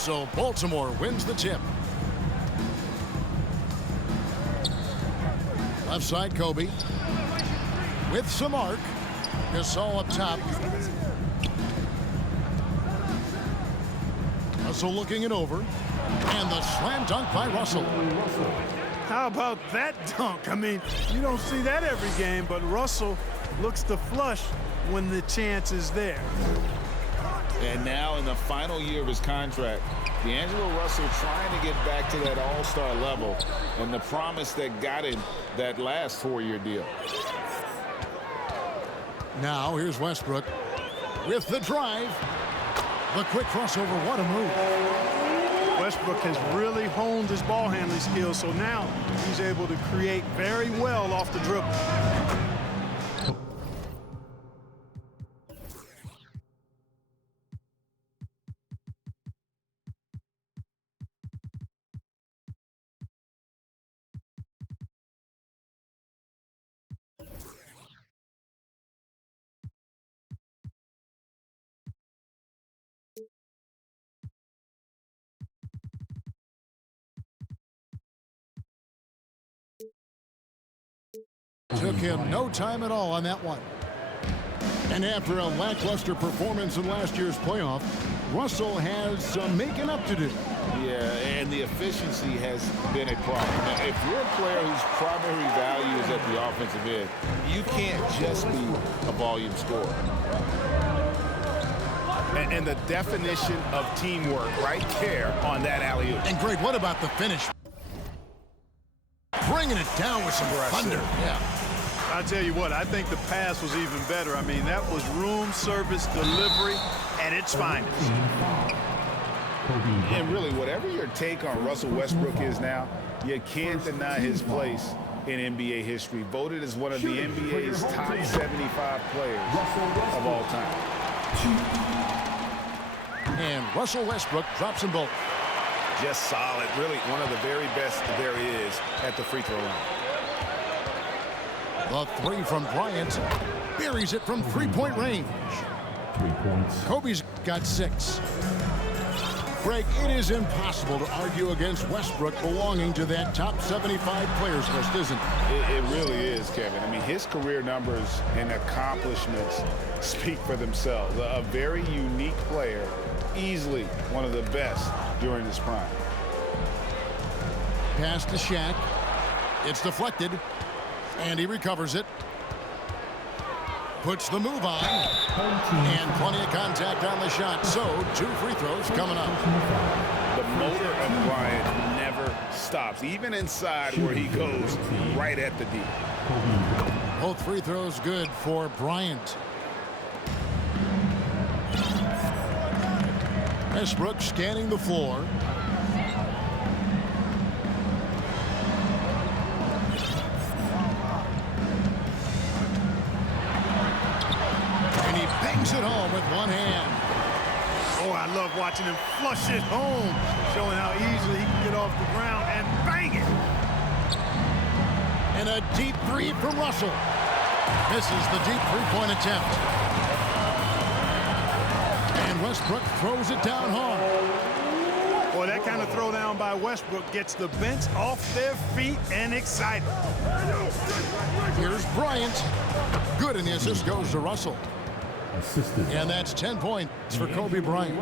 So Baltimore wins the tip. Left side, Kobe. With some arc. Gasol up top. Russell looking it over. And the slam dunk by Russell. How about that dunk? I mean, you don't see that every game, but Russell looks to flush when the chance is there. And now in the final year of his contract, D'Angelo Russell trying to get back to that all-star level and the promise that got him that last 4-year deal. Now here's Westbrook with the drive. The quick crossover, what a move. Westbrook has really honed his ball handling skills, so now he's able to create very well off the dribble. Took him no time at all on that one. And after a lackluster performance in last year's playoff, Russell has some making up to do. Yeah, and the efficiency has been a problem. Now, if you're a player whose primary value is at the offensive end, you can't just be a volume scorer. And the definition of teamwork right there on that alley-oop. And Greg, what about the finish? Bringing it down with some thunder. Yeah. I tell you what, I think the pass was even better. I mean, that was room service delivery at its finest. And really, whatever your take on Russell Westbrook is now, you can't deny his place in NBA history. Voted as one of the NBA's top 75 players of all time. And Russell Westbrook drops them both. Just solid. Really one of the very best there is at the free throw line. The three from Bryant. Buries it from three-point range. 3 points. Kobe's got 6. Greg, it is impossible to argue against Westbrook belonging to that top 75 players list, isn't it? It really is, Kevin. I mean, his career numbers and accomplishments speak for themselves. A very unique player, easily one of the best during his prime. Pass to Shaq. It's deflected, and he recovers it. Puts the move on, and plenty of contact on the shot. So 2 free throws coming up. The motor of Bryant never stops, even inside where he goes right at the D. Both free throws good for Bryant. Westbrook scanning the floor. And he bangs it home with one hand. Oh, I love watching him flush it home, showing how easily he can get off the ground and bang it. And a deep three from Russell. Misses the deep three-point attempt. And Westbrook throws it down hard. Boy, that kind of throwdown by Westbrook gets the bench off their feet and excited. Here's Bryant. Good, and the assist goes to Russell. Assisted. And that's 10 points for Kobe Bryant.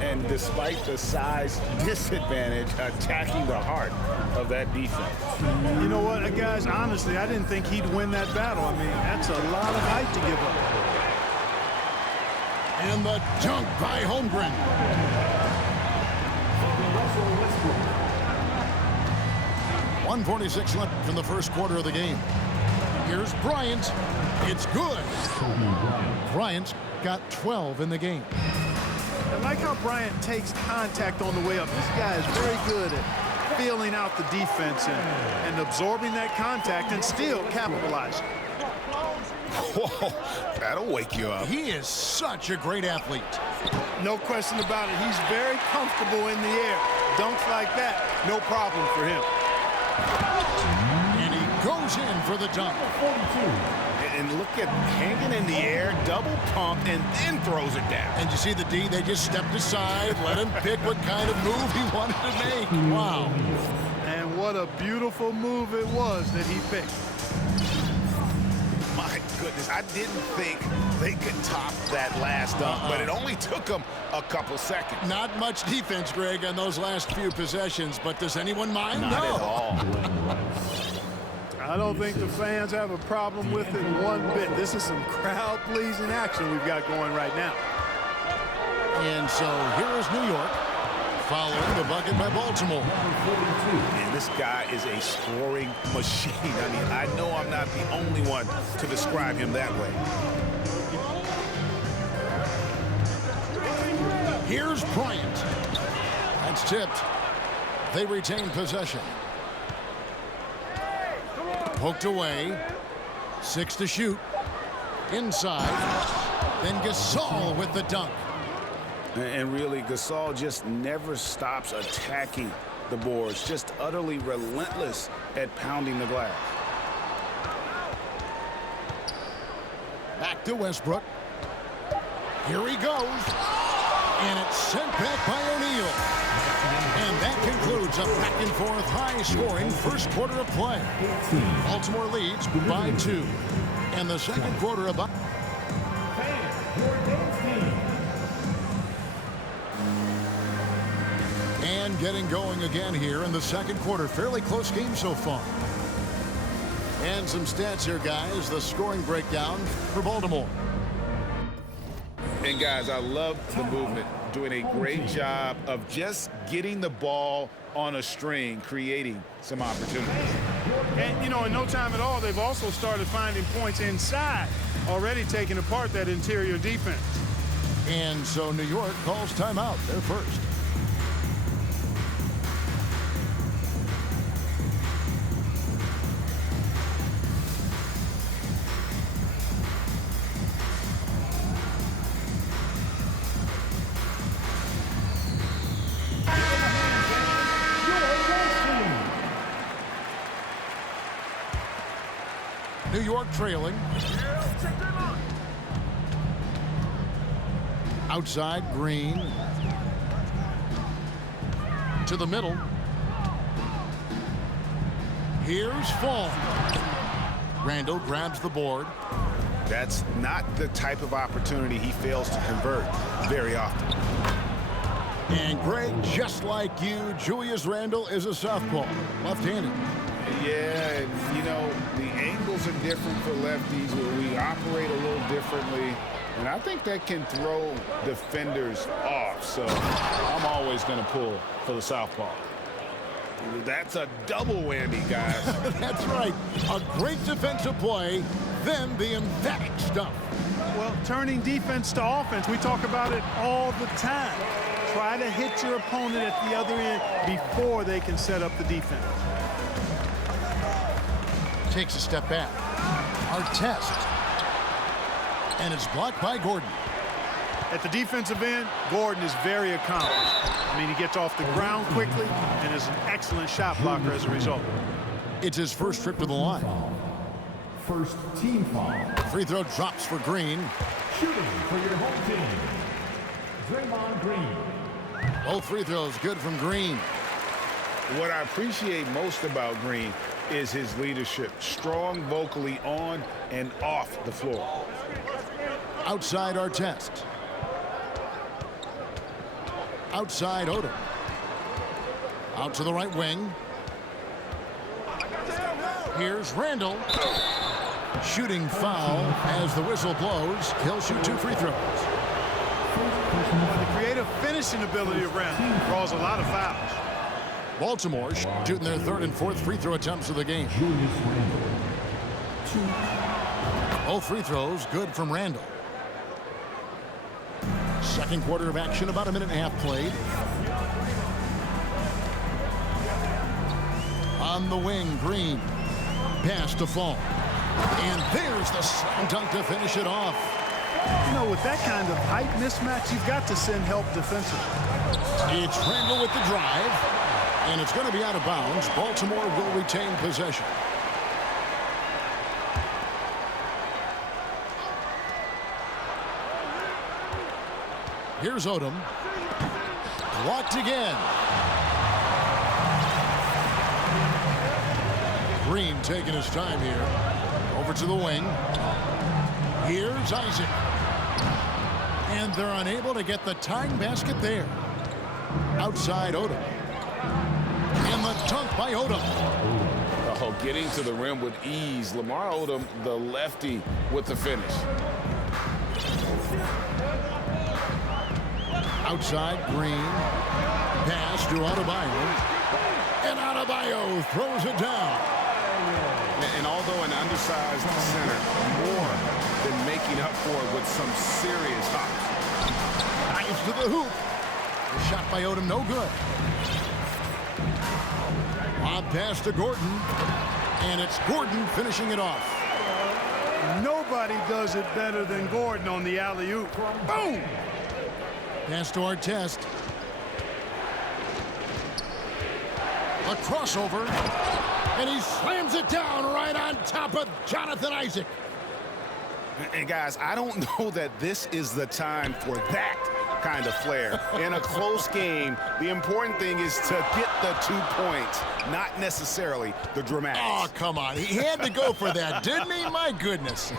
And despite the size disadvantage, attacking the heart of that defense. You know what, guys, honestly, I didn't think he'd win that battle. I mean, that's a lot of height to give up. And the dunk by Holmgren. 1:46 left in the first quarter of the game. Here's Bryant. It's good. Bryant's got 12 in the game. I like how Bryant takes contact on the way up. This guy is very good at feeling out the defense and absorbing that contact and still capitalizing. Whoa, that'll wake you up. He is such a great athlete. No question about it. He's very comfortable in the air. Dunks like that, no problem for him. And he goes in for the dunk. and look at hanging in the air, double pump, and then throws it down. And you see the D, they just stepped aside, let him pick what kind of move he wanted to make. Wow. And what a beautiful move it was that he picked. My goodness, I didn't think they could top that last dunk, but it only took them a couple seconds. Not much defense, Greg, on those last few possessions, but does anyone mind? Not at all. I don't think the fans have a problem with it one bit. This is some crowd-pleasing action we've got going right now. And so here is New York following the bucket by Baltimore. And this guy is a scoring machine. I mean, I know I'm not the only one to describe him that way. Here's Bryant. That's tipped. They retain possession. Poked away. 6 to shoot. Inside. Then Gasol with the dunk. And really, Gasol just never stops attacking the boards, just utterly relentless at pounding the glass. Back to Westbrook. Here he goes. And it's sent back by O'Neal. And that concludes a back-and-forth, high-scoring first quarter of play. Baltimore leads by 2. And the second quarter about... And getting going again here in the second quarter. Fairly close game so far. And some stats here, guys. The scoring breakdown for Baltimore. And guys, I love the movement, doing a great job of just getting the ball on a string, creating some opportunities. And, you know, in no time at all, they've also started finding points inside, already taking apart that interior defense. And so New York calls timeout. They're first. New York trailing. Outside, Green. To the middle. Here's Fall. Randall grabs the board. That's not the type of opportunity he fails to convert very often. And Greg, just like you, Julius Randle is a southpaw, left-handed. Yeah, and you know, the angles are different for lefties, where we operate a little differently, and I think that can throw defenders off, so I'm always going to pull for the southpaw. That's a double whammy, guys. That's right. A great defensive play, then the emphatic stuff. Well, turning defense to offense, we talk about it all the time. Try to hit your opponent at the other end before they can set up the defense. Takes a step back. Artest. And it's blocked by Gordon. At the defensive end, Gordon is very accomplished. I mean, he gets off the ground quickly and is an excellent shot blocker as a result. It's his first trip to the line. First team foul. Free throw drops for Green. Shooting for your home team. Draymond Green. Both free throws good from Green. What I appreciate most about Green is his leadership. Strong vocally on and off the floor. Outside Artest. Outside Odom. Out to the right wing. Here's Randall. Shooting foul as the whistle blows. He'll shoot 2 free throws. The creative finishing ability of Randall draws a lot of fouls. Baltimore shooting their 3rd and 4th free throw attempts of the game. Julius Randle. 2. Both free throws good from Randall. Second quarter of action, about a minute and a half played. On the wing, Green. Pass to Fall. And there's the slam dunk to finish it off. You know, with that kind of height mismatch, you've got to send help defensively. It's Randall with the drive. And it's going to be out of bounds. Baltimore will retain possession. Here's Odom. Blocked again. Green taking his time here. Over to the wing. Here's Isaac. And they're unable to get the tying basket there. Outside Odom. And the dunk by Odom. Oh, getting to the rim with ease. Lamar Odom, the lefty, with the finish. Outside, Green. Pass to Adebayo. And Adebayo throws it down. And although an undersized center, more than making up for it with some serious hops. Nice to the hoop. The shot by Odom, no good. Lob pass to Gordon. And it's Gordon finishing it off. Nobody does it better than Gordon on the alley-oop. Boom! Pass to Artest. A crossover. And he slams it down right on top of Jonathan Isaac. And guys, I don't know that this is the time for that kind of flair. In a close game, the important thing is to get the 2 points, not necessarily the dramatics. Oh, come on. He had to go for that, didn't he? My goodness.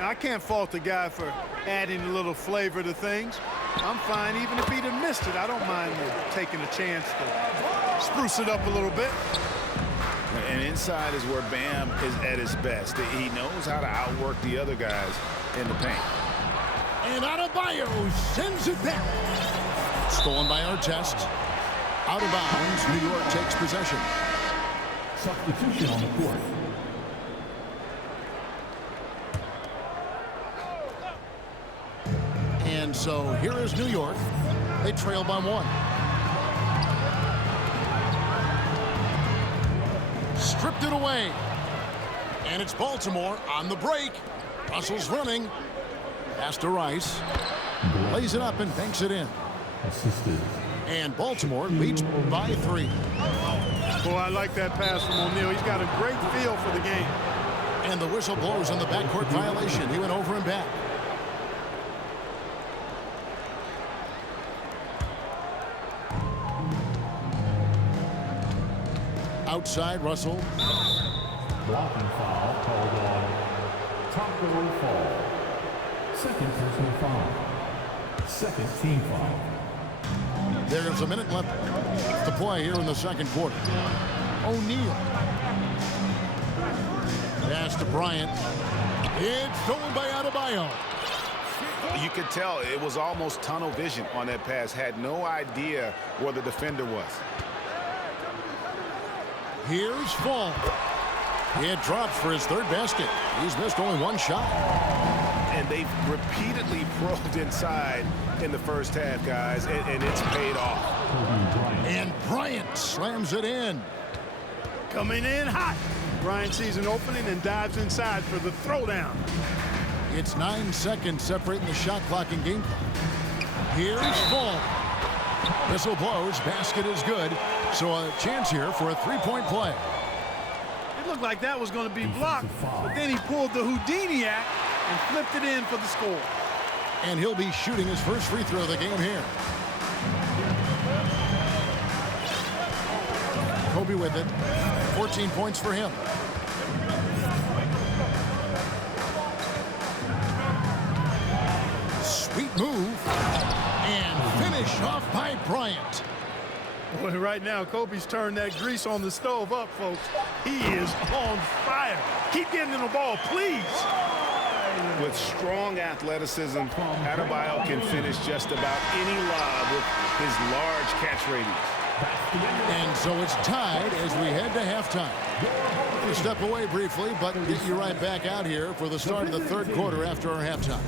Now, I can't fault the guy for adding a little flavor to things. I'm fine even if he'd have missed it. I don't mind taking a chance to spruce it up a little bit. And inside is where Bam is at his best. He knows how to outwork the other guys in the paint. And Adebayo sends it back. Stolen by Artest. Out of bounds. New York takes possession. Substitution on the court. And so here is New York. They trail by 1. Stripped it away. And it's Baltimore on the break. Russell's running. Pass to Rice. Lays it up and banks it in. Assisted. And Baltimore leads by 3. Boy, I like that pass from O'Neal. He's got a great feel for the game. And the whistle blows on the backcourt violation. He went over and back. Outside, Russell. Blocking foul called on Taco Fall. Second personal foul. Second team foul. There's a minute left to play here in the second quarter. O'Neal. Pass to Bryant. It's stolen by Adebayo. You could tell it was almost tunnel vision on that pass. Had no idea where the defender was. Here's Fall. It drops for his 3rd basket. He's missed only 1 shot. And they've repeatedly probed inside in the first half, guys, and it's paid off. And Bryant slams it in. Coming in hot. Bryant sees an opening and dives inside for the throwdown. It's 9 seconds separating the shot clock and game clock. Here's Fall. Whistle blows. Basket is good. So a chance here for a 3-point play. It looked like that was going to be blocked, but then he pulled the Houdini act and flipped it in for the score. And he'll be shooting his first free throw of the game here. Kobe with it. 14 points for him. Sweet move. And finish off by Bryant. Boy, right now, Kobe's turned that grease on the stove up, folks. He is on fire. Keep getting him the ball, please. With strong athleticism, Adebayo can finish just about any lob with his large catch radius. And so it's tied as we head to halftime. We'll step away briefly, but get you right back out here for the start of the 3rd quarter after our halftime.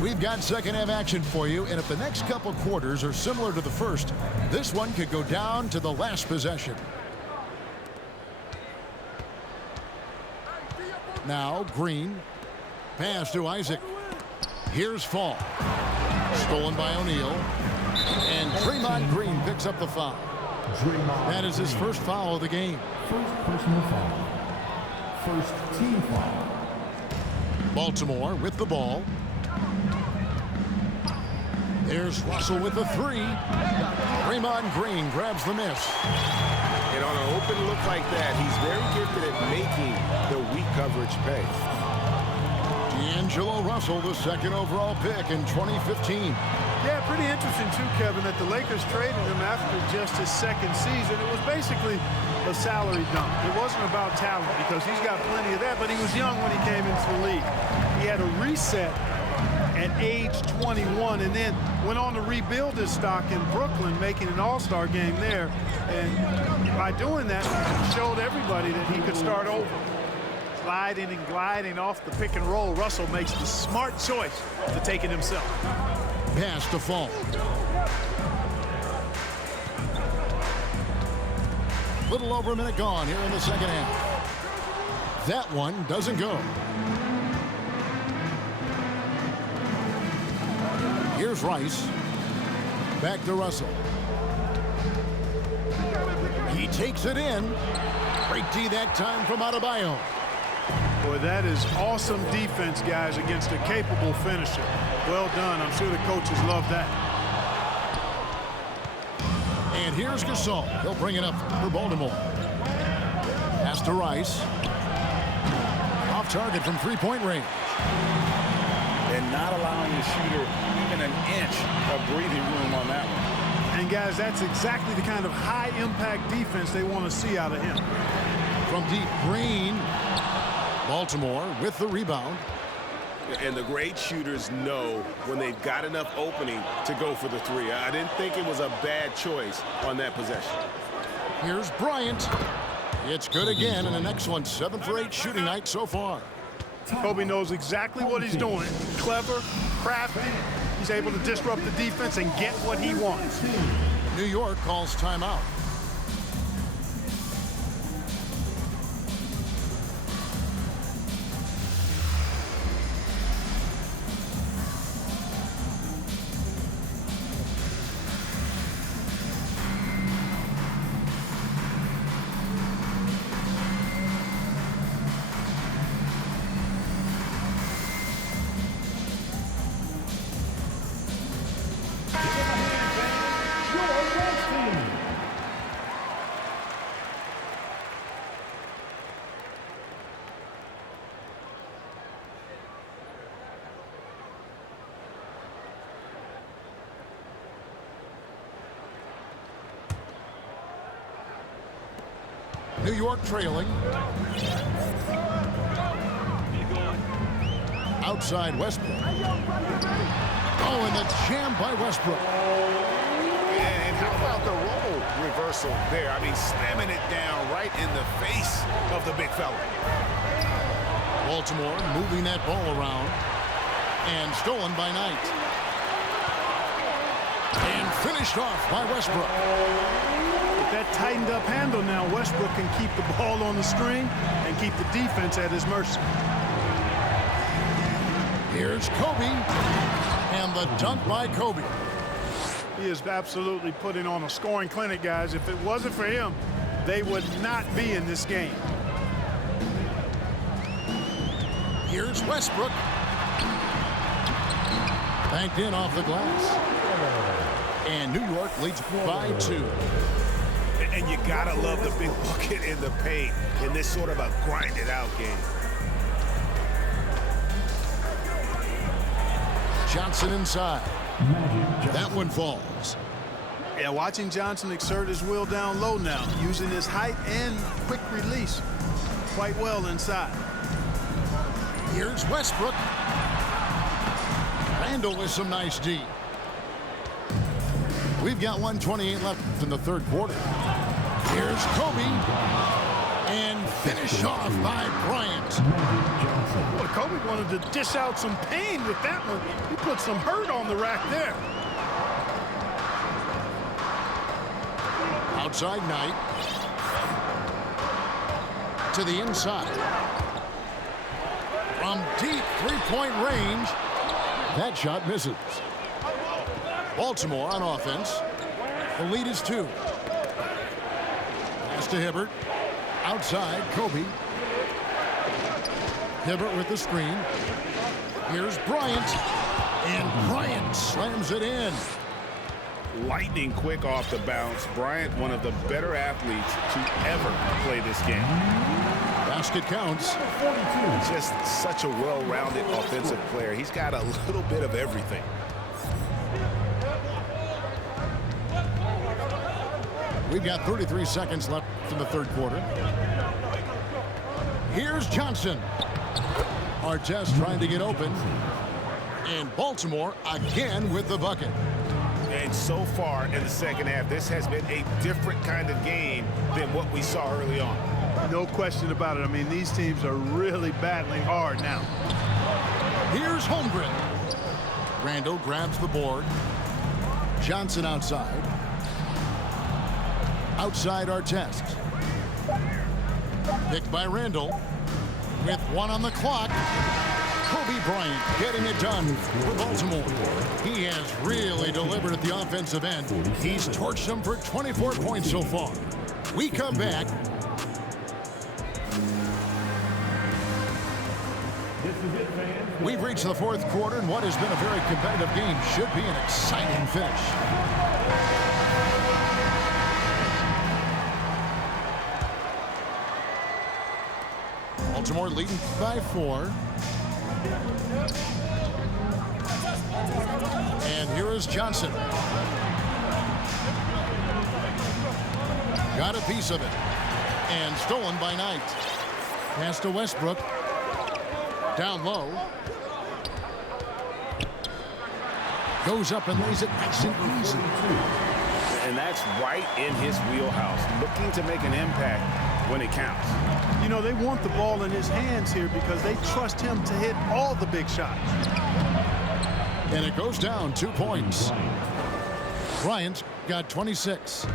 We've got second half action for you, and if the next couple quarters are similar to the first, this one could go down to the last possession. Now Green. Pass to Isaac. Here's Fall. Stolen by O'Neal. And Draymond Green picks up the foul. That is his first foul of the game. First personal foul. First team foul. Baltimore with the ball. There's Russell with the three. Draymond Green grabs the miss. And on an open look like that, he's very gifted at making the weak coverage pay. D'Angelo Russell, the second overall pick in 2015. Yeah, pretty interesting, too, Kevin, that the Lakers traded him after just his second season. It was basically a salary dump. It wasn't about talent because he's got plenty of that, but he was young when he came into the league. He had a reset at age 21 and then went on to rebuild his stock in Brooklyn, making an all-star game there. And by doing that, he showed everybody that he could start over. Sliding and gliding off the pick and roll, Russell makes the smart choice to take it himself. Pass to fall. Little over a minute gone here in the second half. That one doesn't go. Here's Rice. Back to Russell. He takes it in. Great D that time from Adebayo. Boy, that is awesome defense, guys, against a capable finisher. Well done. I'm sure the coaches love that. And here's Gasol. He'll bring it up for Baltimore. Pass to Rice. Off target from three-point range. And not allowing the shooter even an inch of breathing room on that one. And, guys, that's exactly the kind of high-impact defense they want to see out of him. From deep, Green. Baltimore with the rebound. And the great shooters know when they've got enough opening to go for the three. I didn't think it was a bad choice on that possession. Here's Bryant. It's good again, and an excellent 7 for 8 shooting night so far. Kobe knows exactly what he's doing. Clever, crafty. He's able to disrupt the defense and get what he wants. New York calls timeout. New York trailing. Outside Westbrook. Oh, and the jam by Westbrook. And how about the role reversal there? I mean, slamming it down right in the face of the big fella. Baltimore moving that ball around. And stolen by Knight. And finished off by Westbrook. That tightened up handle now, Westbrook can keep the ball on the string and keep the defense at his mercy. Here's Kobe, and the dunk by Kobe. He is absolutely putting on a scoring clinic, guys. If it wasn't for him, they would not be in this game. Here's Westbrook. Banked in off the glass. And New York leads by 2. And you gotta love the big bucket in the paint in this sort of a grinded out game. Johnson inside. That one falls. Yeah, watching Johnson exert his will down low now, using his height and quick release quite well inside. Here's Westbrook. Randall with some nice D. We've got 1:28 left in the third quarter. Here's Kobe. And finish off by Bryant. Boy, Kobe wanted to dish out some pain with that one. He put some hurt on the rack there. Outside Knight. To the inside. From deep three-point range. That shot misses. Baltimore on offense. The lead is 2. Pass to Hibbert. Outside, Kobe. Hibbert with the screen. Here's Bryant. And Bryant slams it in. Lightning quick off the bounce. Bryant, one of the better athletes to ever play this game. Basket counts. Just such a well-rounded offensive player. He's got a little bit of everything. We've got 33 seconds left in the third quarter. Here's Johnson. Artest trying to get open. And Baltimore again with the bucket. And so far in the second half, this has been a different kind of game than what we saw early on. No question about it. I mean, these teams are really battling hard now. Here's Holmgren. Randall grabs the board. Johnson outside. Outside Artest. Picked by Randall. With 1 on the clock. Kobe Bryant getting it done for Baltimore. He has really delivered at the offensive end. He's torched them for 24 points so far. We come back. We've reached the fourth quarter, and what has been a very competitive game should be an exciting finish. Baltimore leading by 4. And here is Johnson. Got a piece of it. And stolen by Knight. Pass to Westbrook. Down low. Goes up and lays it nice and easy. And that's right in his wheelhouse, looking to make an impact when it counts. You know, they want the ball in his hands here because they trust him to hit all the big shots. And it goes down 2 points. Bryant's got 26.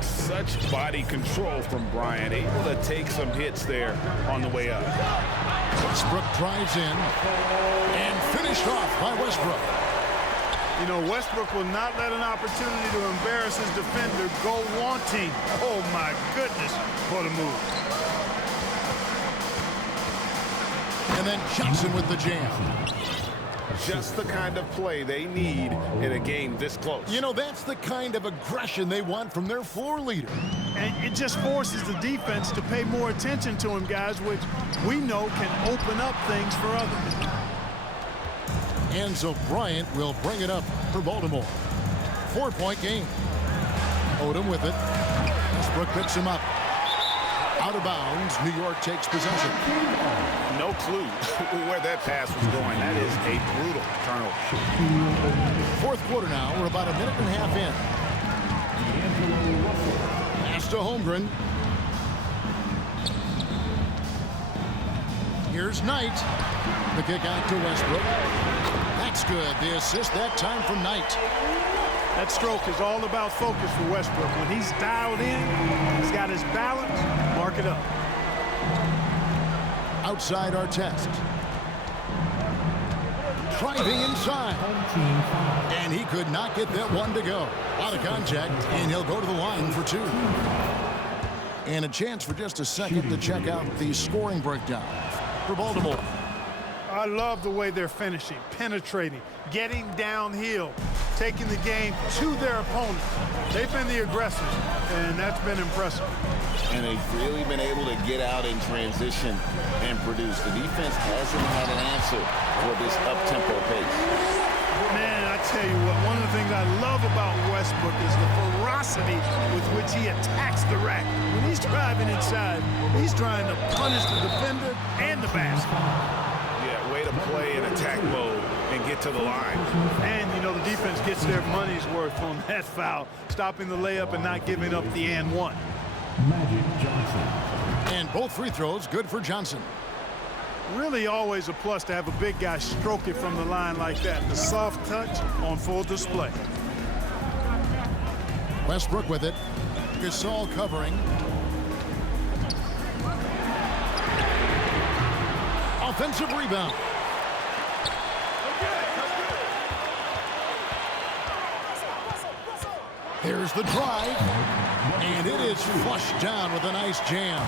Such body control from Bryant, able to take some hits there on the way up. Westbrook drives in and finished off by Westbrook. You know, Westbrook will not let an opportunity to embarrass his defender go wanting. Oh, my goodness, what a move. And then Johnson with the jam. Just the kind of play they need in a game this close. You know, that's the kind of aggression they want from their floor leader. And it just forces the defense to pay more attention to him, guys, which we know can open up things for others. And so Bryant will bring it up for Baltimore. 4-point game. Odom with it. Westbrook picks him up. Out of bounds. New York takes possession. No clue where that pass was going. That is a brutal turnover. Fourth quarter now. We're about a minute and a half in. Pass to Holmgren. Here's Knight. The kick out to Westbrook. That's good. The assist that time from Knight. That stroke is all about focus for Westbrook. When he's dialed in, he's got his balance, mark it up. Outside Artest. Driving inside. And he could not get that one to go. Out of contact, and he'll go to the line for 2. And a chance for just a second to check out the scoring breakdown for Baltimore. I love the way they're finishing, penetrating, getting downhill, taking the game to their opponent. They've been the aggressors, and that's been impressive. And they've really been able to get out in transition and produce. The defense hasn't had an answer for this up-tempo pace. Man, I tell you what, one of the things I love about Westbrook is the ferocity with which he attacks the rack. When he's driving inside, he's trying to punish the defender and the basket. Way to play in attack mode and get to the line. And, you know, the defense gets their money's worth on that foul, stopping the layup and not giving up the and one. Magic Johnson. And both free throws good for Johnson. Really always a plus to have a big guy stroke it from the line like that. The soft touch on full display. Westbrook with it. Gasol covering. Offensive rebound. There's the drive. And it is flushed down with a nice jam.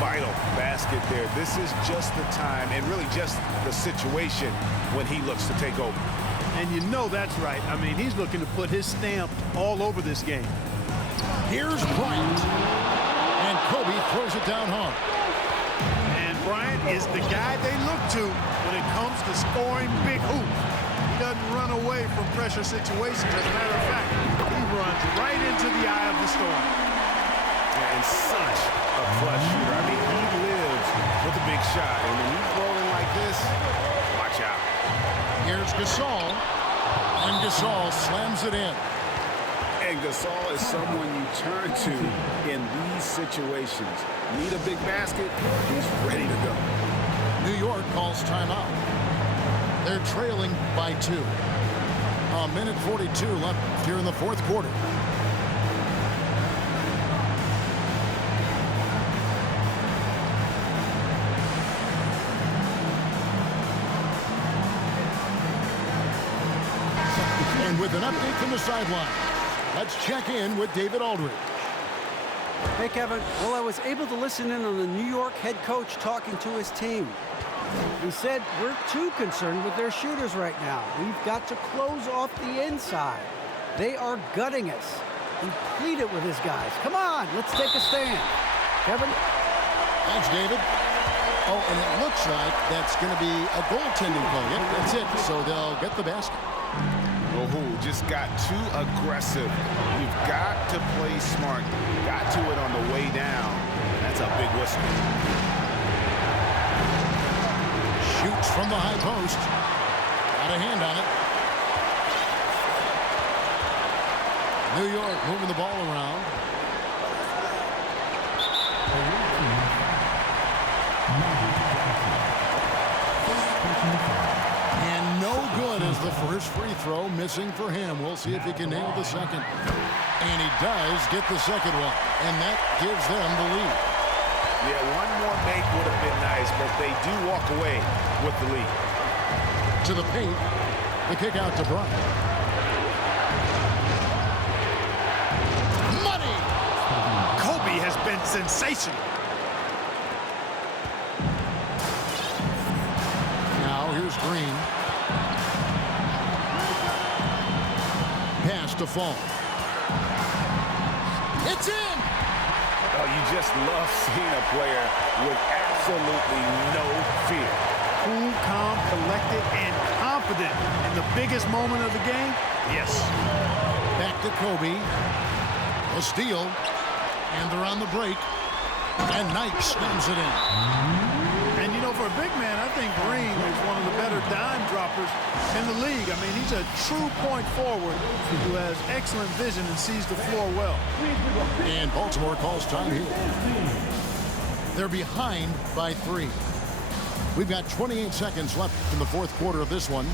Vital basket there. This is just the time and really just the situation when he looks to take over. And you know that's right. I mean, he's looking to put his stamp all over this game. Here's Bryant. And Kobe throws it down hard. And Bryant is the guy they look to when it comes to scoring big hoops. He doesn't run away from pressure situations. As a matter of fact, he runs right into the eye of the storm. And such a clutch shooter. I mean, he lives with a big shot. And when he's rolling like this, watch out. Here's Gasol. And Gasol slams it in. And Gasol is someone you turn to in these situations. Need a big basket, he's ready to go. New York calls timeout. They're trailing by 2. A minute 42 left here in the fourth quarter. And with an update from the sideline, let's check in with David Aldridge. Hey, Kevin. Well, I was able to listen in on the New York head coach talking to his team. He said, we're too concerned with their shooters right now. We've got to close off the inside. They are gutting us. He pleaded with his guys. Come on, let's take a stand. Kevin? Thanks, David. Oh, and it looks like that's going to be a goaltending call. Yep, that's it. So they'll get the basket. Oh, just got too aggressive. You've got to play smart. Got to it on the way down. That's a big whistle. Shoots from the high post. Got a hand on it. New York moving the ball around. And no good as the first free throw missing for him. We'll see if he can nail the second. And he does get the second one. And that gives them the lead. Yeah, one more make would have been nice, but they do walk away with the lead. To the paint. The kick out to Bryant. Money! Kobe has been sensational. Now here's Green. Pass to Fall. It's in! Oh, you just love seeing a player with absolutely no fear. Cool, calm, collected, and confident in the biggest moment of the game. Yes. Back to Kobe. A steal. And they're on the break. And Knight slams it in. And, you know, for a big man, I think Green is one of the better dime droppers in the league. I mean, he's a true point forward who has excellent vision and sees the floor well. And Baltimore calls time here. They're behind by 3. We've got 28 seconds left in the fourth quarter of this one.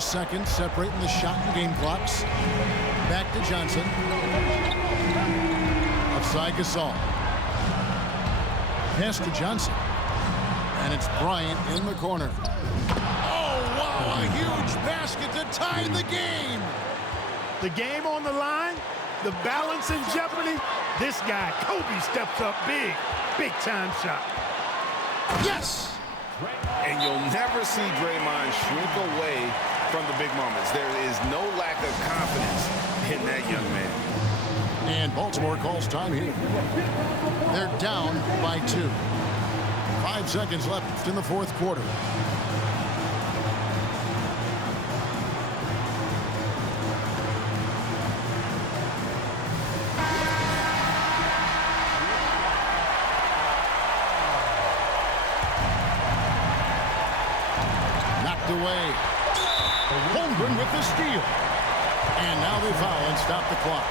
Seconds separating the shot and game clocks. Back to Johnson. Outside Gasol. Pass to Johnson. And it's Bryant in the corner. Oh, wow, a huge basket to tie the game. The game on the line, the balance in jeopardy. This guy, Kobe, steps up big, big-time shot. Yes! And you'll never see Draymond shrink away from the big moments. There is no lack of confidence in that young man. And Baltimore calls time here. They're down by 2. 5 seconds left in the fourth quarter. Knocked away. Holmgren with the steal. And now they foul and stop the clock.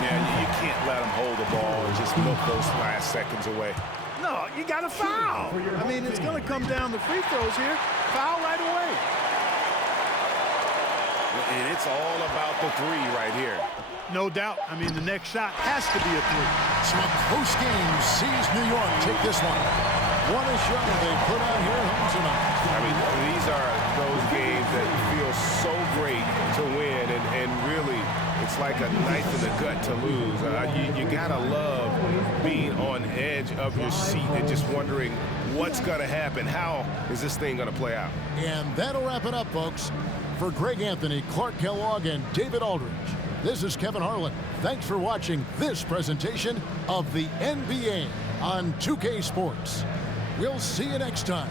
Yeah, you can't let them hold the ball and just milk those last seconds away. No, you got to foul. I mean, it's going to come down to free throws here. Foul right away. And it's all about the three right here. No doubt. I mean, the next shot has to be a three. So a close game sees New York take this one. What a show they put on here home tonight. I mean, these are those games that feel so great to win, and really, it's like a knife in the gut to lose. You gotta love being on edge of your seat and just wondering what's gonna happen. How is this thing gonna play out? And that'll wrap it up, folks. For Greg Anthony, Clark Kellogg, and David Aldridge, this is Kevin Harlan. Thanks for watching this presentation of the NBA on 2K Sports. We'll see you next time.